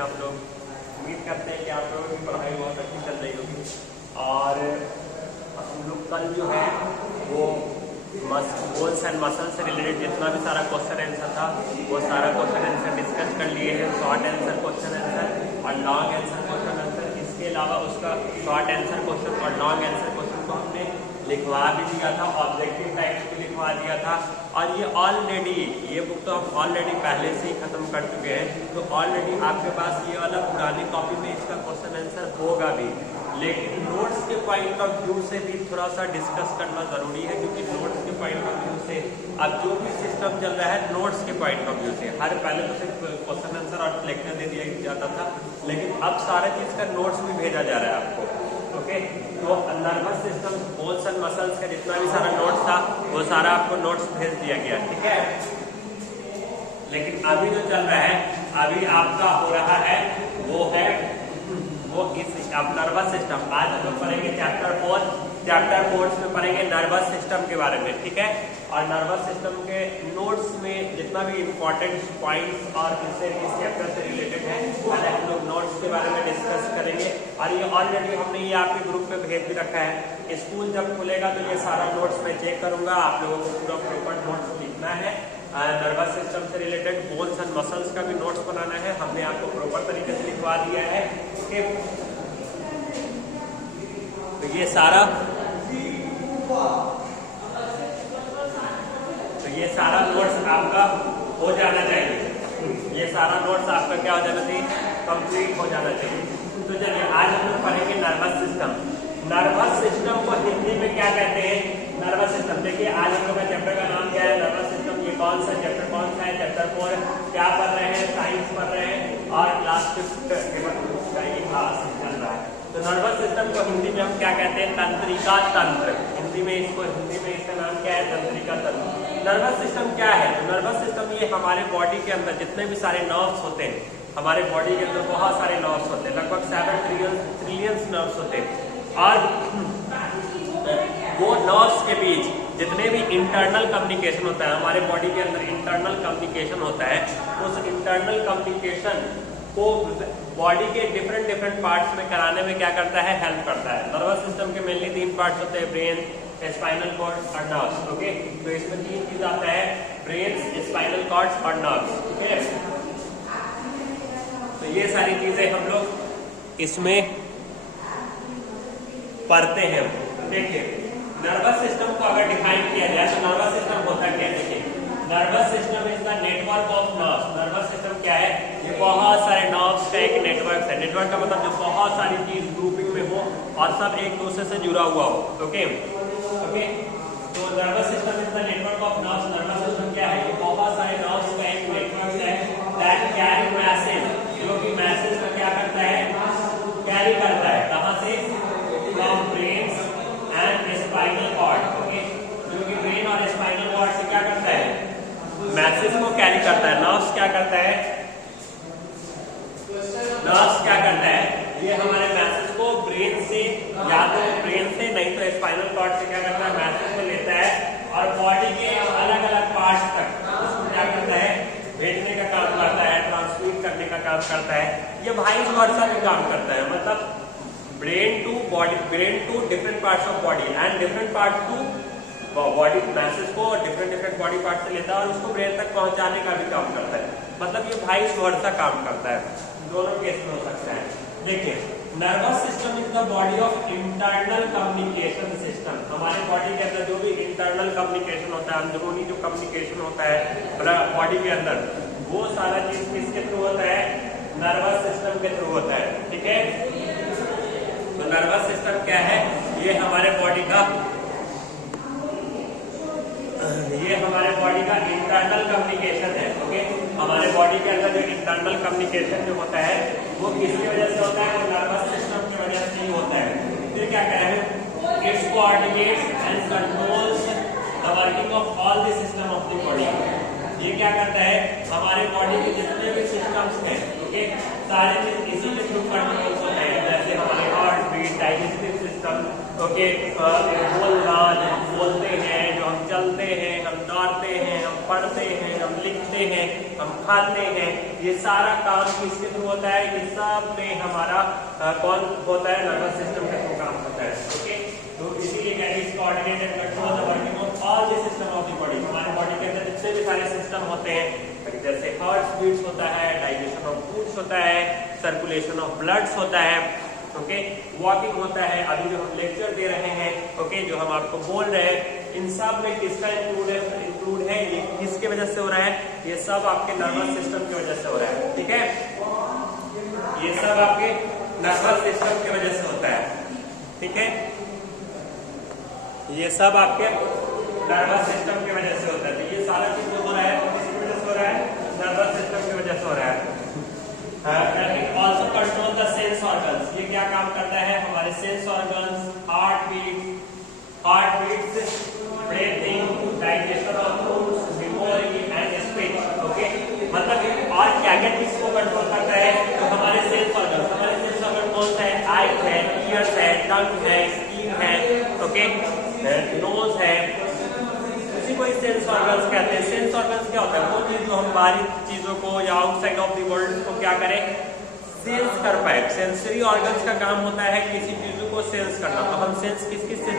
आप लोग? उम्मीद करते हैं कि आप लोगों की पढ़ाई बहुत अच्छी चल रही होगी। और हम लोग कल जो है वो बोन्स एंड मसल्स से रिलेटेड जितना भी सारा क्वेश्चन आंसर था वो सारा क्वेश्चन आंसर डिस्कस कर लिए हैं। शॉर्ट आंसर क्वेश्चन आंसर और लॉन्ग आंसर क्वेश्चन आंसर, इसके अलावा उसका शॉर्ट आंसर क्वेश्चन और लॉन्ग आंसर क्वेश्चन को हमने लिखवा भी दिया था, ऑब्जेक्टिव टाइप्स भी लिखवा दिया था। और ये ऑलरेडी ये बुक तो हम ऑलरेडी पहले से ही खत्म कर चुके हैं, तो ऑलरेडी आपके पास ये वाला पुरानी कॉपी में इसका क्वेश्चन आंसर होगा भी, लेकिन नोट्स के पॉइंट ऑफ व्यू से भी थोड़ा सा डिस्कस करना जरूरी है, क्योंकि नोट्स के पॉइंट ऑफ व्यू से अब जो भी सिस्टम चल रहा है नोट्स के पॉइंट ऑफ व्यू से, हर पहले तो सिर्फ क्वेश्चन आंसर और लेक्चर दे दिया जाता था, लेकिन अब सारे चीज का नोट्स भी भेजा जा रहा है आपको। ओके, तो nervous system, bones and muscles का जितना भी सारा नोट्स था वो सारा आपको नोट्स भेज दिया गया, ठीक है। लेकिन अभी जो चल रहा है, अभी आपका हो रहा है वो है वो इस अब नर्वस सिस्टम। आज हम लोग पढ़ेंगे चैप्टर 4 में पढ़ेंगे नर्वस सिस्टम के बारे में, ठीक है। और नर्वस सिस्टम के नोट्स में जितना भी इम्पोर्टेंट पॉइंट्स और इससे इस चैप्टर से रिलेटेड है आज हम लोग नोट्स के बारे में डिस्कस करेंगे। और ये ऑलरेडी हमने ये आपके ग्रुप पे भेज भी रखा है। स्कूल जब खुलेगा तो ये सारा नोट्स मैं चेक करूंगा, आप लोगों को पूरा प्रॉपर नोट्स लिखना है। नर्वस सिस्टम से रिलेटेड बोन्स एंड मसल्स का भी नोट्स बनाना है, हमने आपको प्रॉपर तरीके से लिखवा दिया है। तो ये सारा नोट्स आपका हो जाना चाहिए, ये सारा नोट्स आपका क्या हो जाना चाहिए, कंप्लीट हो जाना चाहिए। तो चलिए आज हम लोग पढ़ेंगे नर्वस सिस्टम। नर्वस सिस्टम को हिंदी में क्या कहते हैं? Nervous system. देखिए आज हम लोग का चैप्टर का नाम क्या है, नर्वस सिस्टम। ये कौन सा चैप्टर है? चैप्टर 4 क्या पढ़ रहे हैं? साइंस पढ़ रहे हैं और क्लास 5 का ये क्लास चल रहा है। तो नर्वस सिस्टम को हिंदी में हम क्या कहते हैं? तंत्रिका तंत्र। हिंदी में इसका नाम क्या है? तंत्रिका तंत्र। नर्वस सिस्टम क्या है? तो नर्वस सिस्टम ये हमारे बॉडी के अंदर जितने भी सारे नर्व्स होते हैं, हमारे बॉडी के अंदर बहुत सारे नर्व्स होते हैं, लगभग 7 ट्रिलियन नर्व्स होते हैं। और वो नर्व्स के बीच जितने भी इंटरनल कम्युनिकेशन होता है, हमारे बॉडी के अंदर इंटरनल कम्युनिकेशन होता है, उस इंटरनल कम्युनिकेशन को बॉडी के डिफरेंट पार्ट्स में कराने में क्या करता है? हेल्प करता है। नर्वस सिस्टम के मेनली 3 पार्ट्स होते हैं, ब्रेन, स्पाइनल कॉर्ड और नर्व्स। ओके, तो इसमें 3 चीज आता है, ब्रेन, स्पाइनल कॉर्ड्स और नर्व्स, ठीक है। तो ये सारी चीजें हम लोग इसमें पढ़ते हैं। देखिए नर्वस सिस्टम को अगर डिफाइन किया जाए तो नर्वस सिस्टम होता क्या है? देखिए nervous system is the network of nerves. Nervous system क्या है? ये बहुत सारे नर्व्स का एक नेटवर्क है। नेटवर्क का मतलब जो बहुत सारी चीज ग्रुपिंग में हो और सब एक दूसरे से जुड़ा हुआ हो। ओके, तो nervous system is the network of nerves. Nervous system क्या है? ये बहुत सारे नर्व्स का एक नेटवर्क है दैट कैरी मैसेज, जो कि मैसेज को क्या करता है? कैरी करता है। कहां से? From brain and spinal cord. Okay, जो कि ब्रेन और स्पाइनल कॉर्ड से क्या करता है? मैसेज को कैरी करता है। नर्व्स क्या करता है? नर्व्स क्या करता है? ये हमारे मैसेज को ब्रेन से, या तो ब्रेन से नहीं तो स्पाइनल कॉर्ड से क्या करता है? मैसेज को लेता है और बॉडी के अलग अलग पार्ट्स तक उसको क्या करता है? भेजने का काम करता है, ट्रांसमिट करने का काम करता है। ये वाइस वर्सा भी काम करता है, मतलब brain to body, brain to different parts of body and different part to body. Message को डिफरेंट बॉडी पार्ट से लेता है और उसको ब्रेन तक पहुंचाने का भी काम करता है। मतलब ये वाइस वर्सा काम करता है, दोनों केस में हो सकता है। देखिए nervous system is the body of internal communication system. हमारे बॉडी के अंदर जो भी इंटरनल कम्युनिकेशन होता है, अंदरूनी जो कम्युनिकेशन होता है बॉडी के अंदर, वो सारा चीज किसके थ्रू होता है? नर्वस सिस्टम के थ्रू होता है, ठीक है। तो नर्वस सिस्टम क्या है? ये हमारे बॉडी का इंटरनल कम्युनिकेशन है। ओके, हमारे बॉडी के अंदर जो इंटरनल कम्युनिकेशन जो होता है वो किसकी वजह से होता है? नर्वस सिस्टम की वजह से ही होता है। फिर क्या कह रहे हैं? It's coordinates and controls the working of all the system of the body. ये क्या करता है? हमारे बॉडी के जितने भी सिस्टम्स हैं, ओके, सारे चीज इसी के थ्रू कंट्रोल होते हैं। जैसे हमारे heart beat, digestive system, okay, बोलना, बोलते हैं, जो हम चलते हैं, हम दौड़ते हैं, हम पढ़ते हैं, हम लिखते हैं, हम खाते हैं, ये सारा काम किसके थ्रू होता है? ये सब में हमारा कौन होता है? नर्वस सिस्टम के थ्रू काम होता है। ओके, तो इसीलिए कहते हैं coordinate and control the working of all the system of the body. हमारे बॉडी के अंदर जितने भी सारे सिस्टम होते हैं, जैसे हार्ट बीट्स होता है, डाइजेशन ऑफ फूड्स होता है, सर्कुलेशन ऑफ ब्लड्स होता है, ओके, वॉकिंग होता है, अभी जो हम लेक्चर दे रहे हैं, ओके, जो हम आपको बोल रहे हैं, इन सब में किसका इंक्लूड है? ये किसके वजह से हो रहा है? ये सब आपके नर्वस सिस्टम की वजह से हो रहा है। ठीक है, ये सब आपके नर्वस सिस्टम की वजह से होता है। ठीक है, ये सब आपके नर्वस सिस्टम की वजह से होता है। तो ये सारा चीज जो हो रहा है वो किसकी वजह से हो रहा है? नर्वस सिस्टम की वजह से हो रहा है। Also control the sense organs. ये क्या काम करता है? हमारे sense organs, heart beats, breathing, digestion of foods, memory and speech. Okay, मतलब और क्या क्या चीज को कंट्रोल करता है? तो हमारे सेंस ऑर्गन्स, हमारे सेंस ऑर्गन कौन सा है? आईज है, ईयर्स है, टंग है, स्किन है, ओके, नोज है, उसी को सेंस ऑर्गन्स कहते हैं। सेंस ऑर्गन्स क्या होता है? वो चीज जो हम बाहरी चीजों को या आउटसाइड ऑफ द वर्ल्ड को क्या करें? सेंस कर पाए। सेंसरी ऑर्गन्स का काम होता है किसी चीजों को सेंस करना। तो हम सेंस किसकी सेंस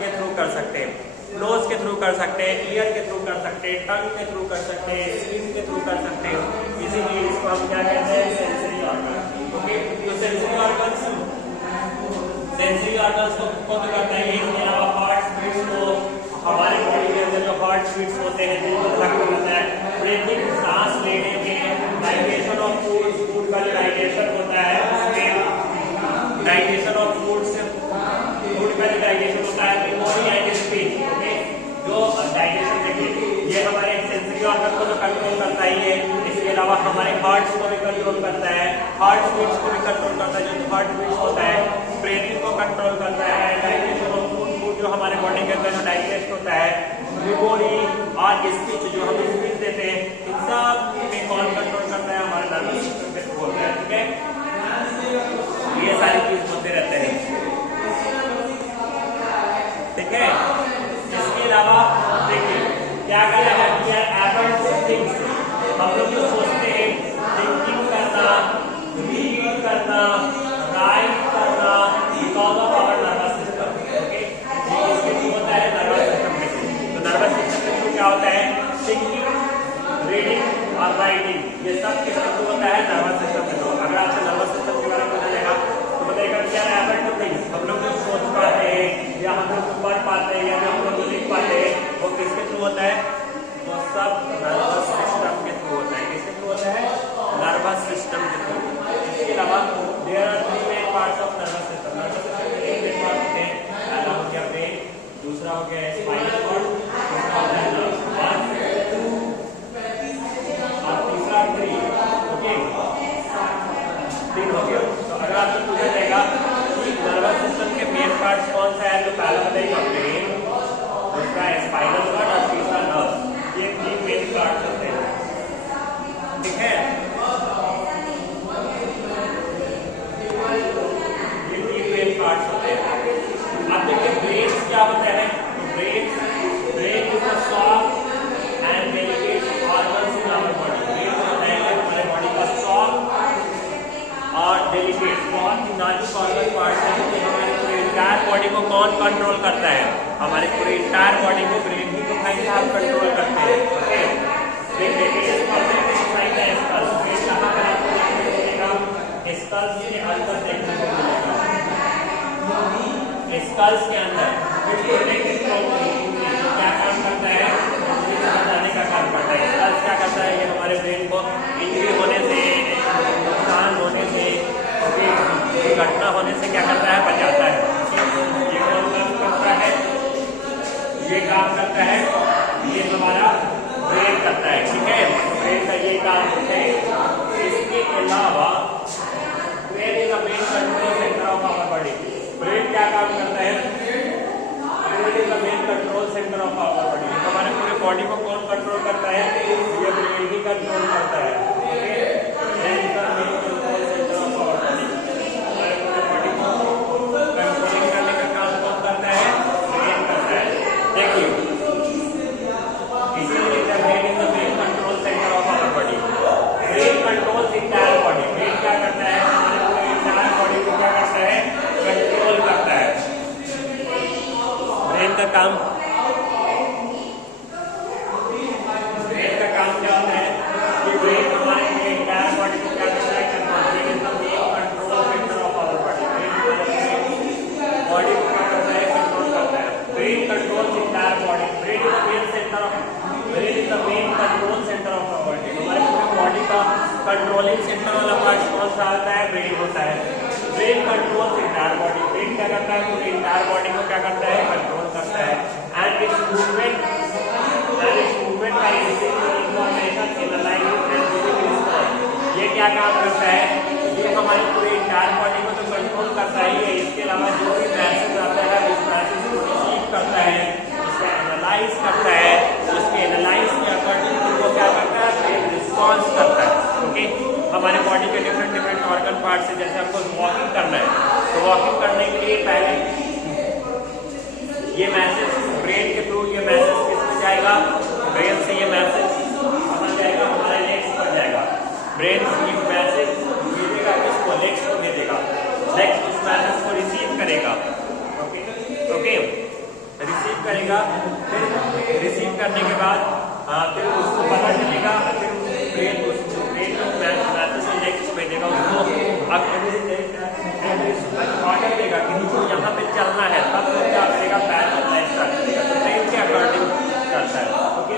के थ्रू कर सकते हैं? नोज के थ्रू कर सकते हैं, ईयर के थ्रू कर सकते हैं, टंग के थ्रू कर सकते हैं, स्किन के थ्रू कर सकते हैं। इसीलिए इसको हम क्या कहते हैं? Sensory organ. ओके, तो सेंसरी ऑर्गन्स को कौन करता है? इसके अलावा हार्ट बीट्स को, हमारे बॉडी के अंदर जो हार्ट बीट्स होते हैं जिनको कंट्रोल होता है, ब्रीथिंग, सांस लेने के, डाइजेशन ऑफ फूड्स, फूड का जो डाइजेशन होता है उसमें डाइजेशन ऑफ फूड्स, फूड का जो डाइजेशन होता है, मेमोरी एंड स्पीच। ओके, जो डाइजेशन देखिए ये हमारे सेंसरी ऑर्गन को तो कंट्रोल करता ही है, इसके अलावा हमारे हार्ट्स को भी कंट्रोल करता है, हार्ट बीट्स को भी कंट्रोल करता है, जो हार्ट बीट्स होता है, ब्रीथिंग को कंट्रोल करता है, डाइजेशन ऑफ फूड जो हमारे बॉडी के अंदर जो डाइजेस्ट होता है, मेमोरी और स्पीच जो हम स्पीच देते हैं, इन सब में कौन कंट्रोल करता है? हमारे नर्वस सिस्टम के थ्रू होता है। ठीक है, ये सारी चीज होते रहते हैं। ठीक है, इसके अलावा देखिए क्या करना है? We are able to think. हम लोग जो सोचते हैं, थिंकिंग करना, रीड करना, राइट करना, because of our nervous system. Okay, ये इसके थ्रू होता है नर्वस सिस्टम के थ्रू। तो नर्वस सिस्टम के थ्रू क्या होता है? थिंकिंग, रीडिंग और राइटिंग, ये सब किसके थ्रू होता है? नर्वस सिस्टम के थ्रू। अगर आपसे नर्वस सिस्टम के बारे में पूछा जाएगा तो बताइएगा we are able to think. हम लोग जो सोच पाते हैं या हम लोग पढ़ पाते हैं या हम लोग लिख पाते हैं, वो किसके थ्रू होता है? वो सब नर्वस सिस्टम के थ्रू होता है। किसके थ्रू होता है? नर्वस सिस्टम के थ्रू। इसके अलावा there are three main parts of nervous system. Nervous system के तीन मेन पार्ट होते हैं। पहला हो गया ब्रेन, दूसरा हो गया स्पाइनल कॉर्ड, तीसरा हो गया नर्व्स 1, 2 और तीसरा 3। ओके, 3 हो गया। तो अगर आपसे पूछा जाएगा कि नर्वस सिस्टम के मेन पार्ट्स कौन सा है, तो पहला बताइएगा ब्रेन, दूसरा स्पाइनल कॉर्ड और तीसरा नर्व्स। ये 3 मेन पार्ट्स होते हैं। ठीक है, ये 3 मेन पार्ट्स होते हैं। अब देखिए ब्रेन क्या होता है? तो brain is the soft and delicate organs in our body. Brain होता है हमारे बॉडी का सॉफ्ट और डेलिकेट, बहुत ही नाजुक ऑर्गन पार्ट है जो हमारे पूरे इंटायर बॉडी को कौन कंट्रोल करता है? हमारे पूरे इंटायर बॉडी को ब्रेन ही तो भाई साहब कंट्रोल करते हैं। ओके, स्कल्स के अंदर देखने को मिलेगा। स्कल्स के अंदर क्या काम करता है? बताने का काम करता है। स्कल्स क्या करता है? ये हमारे ब्रेन को इंजरी होने से, नुकसान होने से, घटना होने से क्या करता है? बचाता है। ये कौन काम करता है? ये काम करता है, ये हमारा ब्रेन करता है। ठीक है, ब्रेन का ये काम होता है। इसके अलावा brain is the main control centre of our body. Brain क्या काम करता है? Brain is the main control centre of our body. हमारे पूरे बॉडी को कौन कंट्रोल करता है? ये ब्रेन ही कंट्रोल करता है। Okay, brain is the main control centre of our body. हमारे पूरे बॉडी को कंट्रोलिंग करने का काम कौन करता है? ब्रेन करता है। देखिए, इसीलिए का काम क्या होता है कि ब्रेन हमारे एंटायर बॉडी को क्या करता है, control is the main control centre of our body. Body को क्या करता है, कंट्रोल करता है। Brain controls entire body. Brain is the main centre of brain is the main control centre of our body. हमारे पूरे बॉडी का controlling centre वाला पार्ट कौन सा होता है, ब्रेन होता है। Brain controls entire body. Brain क्या करता है, पूरे एंटायर बॉडी को क्या करता है, कंट्रोल करता है। And it's movement by receiving information analyzing and giving response। ये क्या काम करता है, ये हमारे पूरे एंटायर बॉडी को तो कंट्रोल करता ही है, इसके अलावा जो भी मैसेज आता है उस मैसेज को रिसीव करता है, उसका एनालाइज करता है, उसके एनालाइज के अकॉर्डिंग वो क्या करता है, रिस्पॉन्स करता है। ओके, हमारे बॉडी के डिफरेंट ऑर्गन पार्ट से, जैसे हमको वॉकिंग करना है तो वॉकिंग करने के लिए पहले ये मैसेज ब्रेन के थ्रू ये मैसेज किसमें जाएगा, ब्रेन से ये मैसेज कहाँ जाएगा, हमारे लेग्स पर जाएगा। ब्रेन ये मैसेज भेजेगा किसको, लेग्स को भेजेगा। लेग्स उस मैसेज को रिसीव करेगा। ओके, रिसीव करेगा। फिर रिसीव करने के बाद फिर उसको पता चलेगा, फिर ब्रेन को मैसेज लेग्स को भेजेगा, उसको ऑर्डर देगा कि तुमको यहाँ पे चलना है, तब वो क्या करेगा, पैर चलना स्टार्ट करेगा। तो ब्रेन के अकॉर्डिंग करता है। ओके,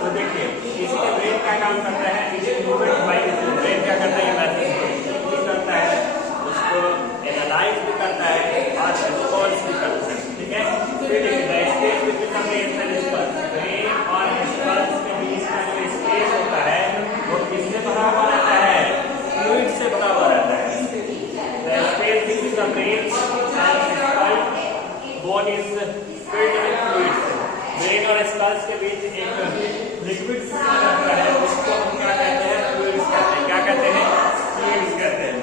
तो देखिए इसीलिए ब्रेन क्या काम करता है, इसे मूवमेंट बाय ब्रेन क्या करता है, ये मैसेज को रिसीव भी करता है, उसको एनालाइज भी करता है और रिस्पॉन्स भी करता है। ठीक है, फिर देखिए space between the brain and skull. Brain और स्कल के बीच का जो स्पेस होता है वो किससे भरा हुआ रहता है, फ्लूइड से भरा हुआ रहता है। The space between the brain and skull bone is filled with fluids. Brain और स्कल्स के बीच एक लिक्विड रहता है, उसको हम क्या कहते हैं, फ्लूइड्स कहते हैं। क्या कहते हैं, फ्लूइड्स कहते हैं।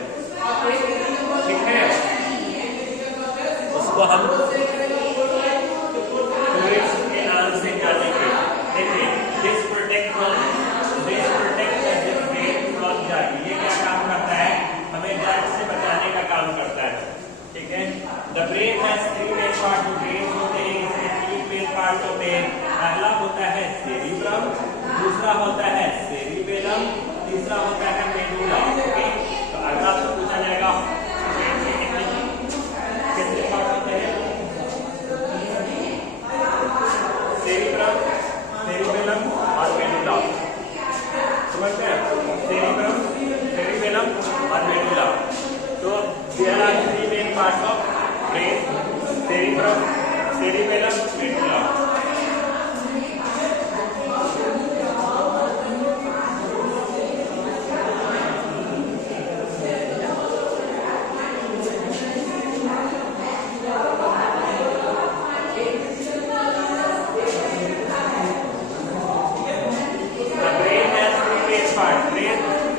ठीक है, उसको हम फ्लूइड्स के नाम से जानेंगे। देखिए this protect the brain from jerk. ये क्या काम करता है, हमें जर्क से बचाने का काम करता है। ठीक है, the brain has 3 main part. Brain होते हैं इसमें 3 मेन पार्ट होते हैं। पहला होता है सेरिब्रम, दूसरा होता है सेरिबेलम, तीसरा होता है मेडुला। ओके, तो अगर आपसे पूछा जाएगा ब्रेन के कितने पार्ट होते हैं, सेरिब्रम, सेरिबेलम और मेडुला, समझते हैं, सेरिब्रम, सेरिबेलम और मेडुला। तो there are 3 main parts of brain, cerebrum, cerebellum, medulla.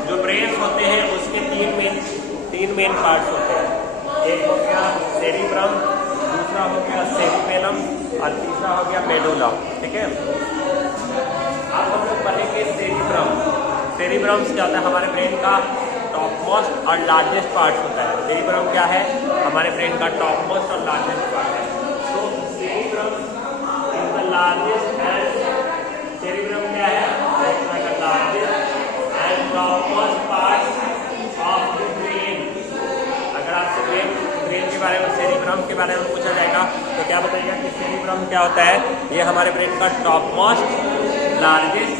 जो ब्रेन होते हैं उसके 3 मेन पार्ट्स होते हैं। एक हो गया सेरिब्रम, दूसरा हो गया सेरिबेलम और तीसरा हो गया मेडुला। ठीक है, अब हम लोग पढ़ेंगे सेरिब्रम। सेरिब्रम क्या होता है, हमारे ब्रेन का टॉप मोस्ट और लार्जेस्ट पार्ट होता है। सेरिब्रम क्या है, हमारे ब्रेन का टॉप मोस्ट और लार्जेस्ट पार्ट है। तो cerebrum is the largest and cerebrum क्या है, largest and top most part of the brain. अगर आपसे ब्रेन के बारे में, सेरिब्रम के बारे में पूछा जाएगा तो क्या बताइएगा कि सेरिब्रम क्या होता है, ये हमारे ब्रेन का टॉप मोस्ट लार्जेस्ट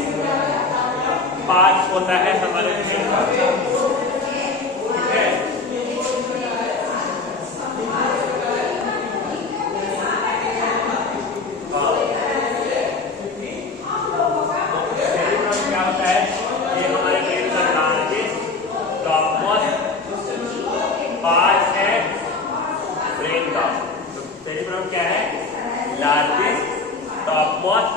पार्ट होता है हमारे ब्रेन का। ठीक है, सेरिब्रम क्या होता है, ये हमारे ब्रेन का लार्जेस्ट टॉप मोस्ट पार्ट है ब्रेन का। तो सेरिब्रम क्या है, लार्जेस्ट टॉप मोस्ट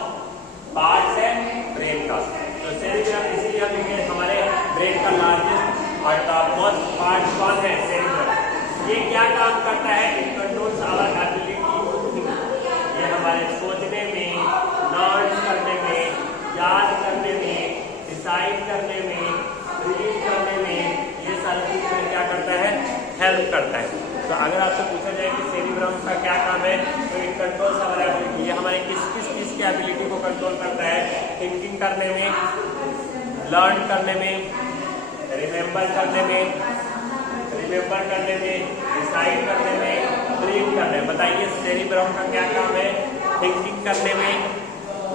पार्ट है ब्रेन का। तो सेरिब्रम इसलिए हम लिखेंगे हमारे ब्रेन का लार्जेस्ट और टॉप मोस्ट पार्ट कौन है, सेरिब्रम। ये क्या काम करता है, इट कंट्रोल्स आवर एबिलिटी। ये हमारे सोचने में, लर्न करने में, याद करने में, डिसाइड करने में, रीड करने में, ये सारी चीजें क्या करता है, हेल्प करता है। तो अगर आपसे पूछा जाए कि सेरिब्रम का क्या काम है, तो इट कंट्रोल्स आवर एबिलिटी, ये हमारे किस किस चीज़ की एबिलिटी को कंट्रोल करता है, थिंकिंग करने में, लर्न करने में, रिमेंबर करने में, डिसाइड करने में, ड्रीम करने में। बताइए सेरिब्रम का क्या काम है, थिंकिंग करने में,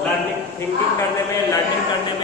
लर्निंग, थिंकिंग करने में, लर्निंग करने में,